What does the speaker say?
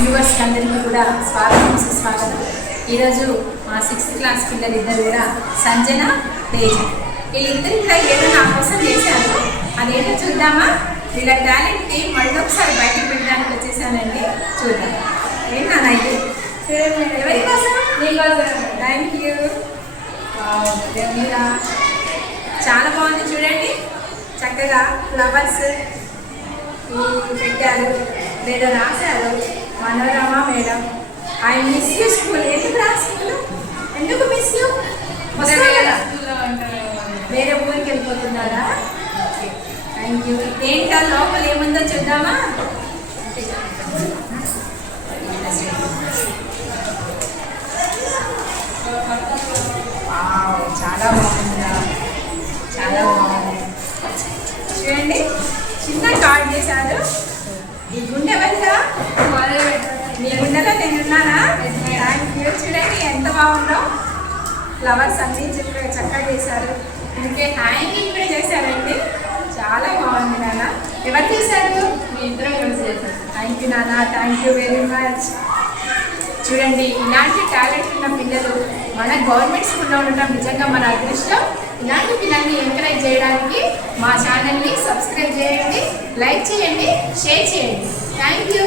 వ్యూవర్స్కి అందరికీ కూడా స్వాగతం సుస్వాగతం. ఈరోజు మా 6th క్లాస్ పిల్లలిద్దరు కూడా సంజన తేజ వీళ్ళిద్దరు కూడా ఏదో నా కోసం చేశారు. అదేంటో చూద్దామా? వీళ్ళ టాలెంట్ని మళ్ళీ ఒకసారి బయటకు పెట్టడానికి వచ్చేసానండి. చూద్దాం. ఏంటన్నా ఇది ఎవరి కోసం? Thank you. మీరా చాలా బాగుంది చూడండి. చక్కగా ఫ్లవర్స్ పెట్టారు, లేదా రాశారు. Manorama madam, I miss you school. ఎందుకు రా స్కూల్? ఎందుకు మిస్ యూ? వేరే ఊరికి వెళ్ళిపోతున్నారా? Thank you. ఏంటో లోపల ఏముందో చూద్దామా? చాలా బాగుందా? చాలా బాగుంది చూడండి. చిన్న కార్డ్ చేశారు. ఈ గుండె వల్ల మీ గుండెలో నేనున్నానా? Thank you. చూడండి ఎంత బాగుందో. ఫ్లవర్స్ అన్నీ చక్కగా చేశారు. ఇంకే హ్యాంగింగ్ కూడా చేశారండి. చాలా బాగుంది నాన్న. ఎవరు చేశారు? మీ ఇద్దరు కలిసి చేశారు. థ్యాంక్ యూ నాన్న. Thank you very much. చూడండి, ఇలాంటి టాలెంట్ ఉన్న పిల్లలు మన గవర్నమెంట్ స్కూల్లో ఉండటం నిజంగా మన అదృష్టం. ఇలాంటి పిల్లల్ని ఎంకరేజ్ చేయడానికి మా ఛానల్ని సబ్స్క్రైబ్ చేయండి, లైక్ చేయండి, షేర్ చేయండి. Thank you.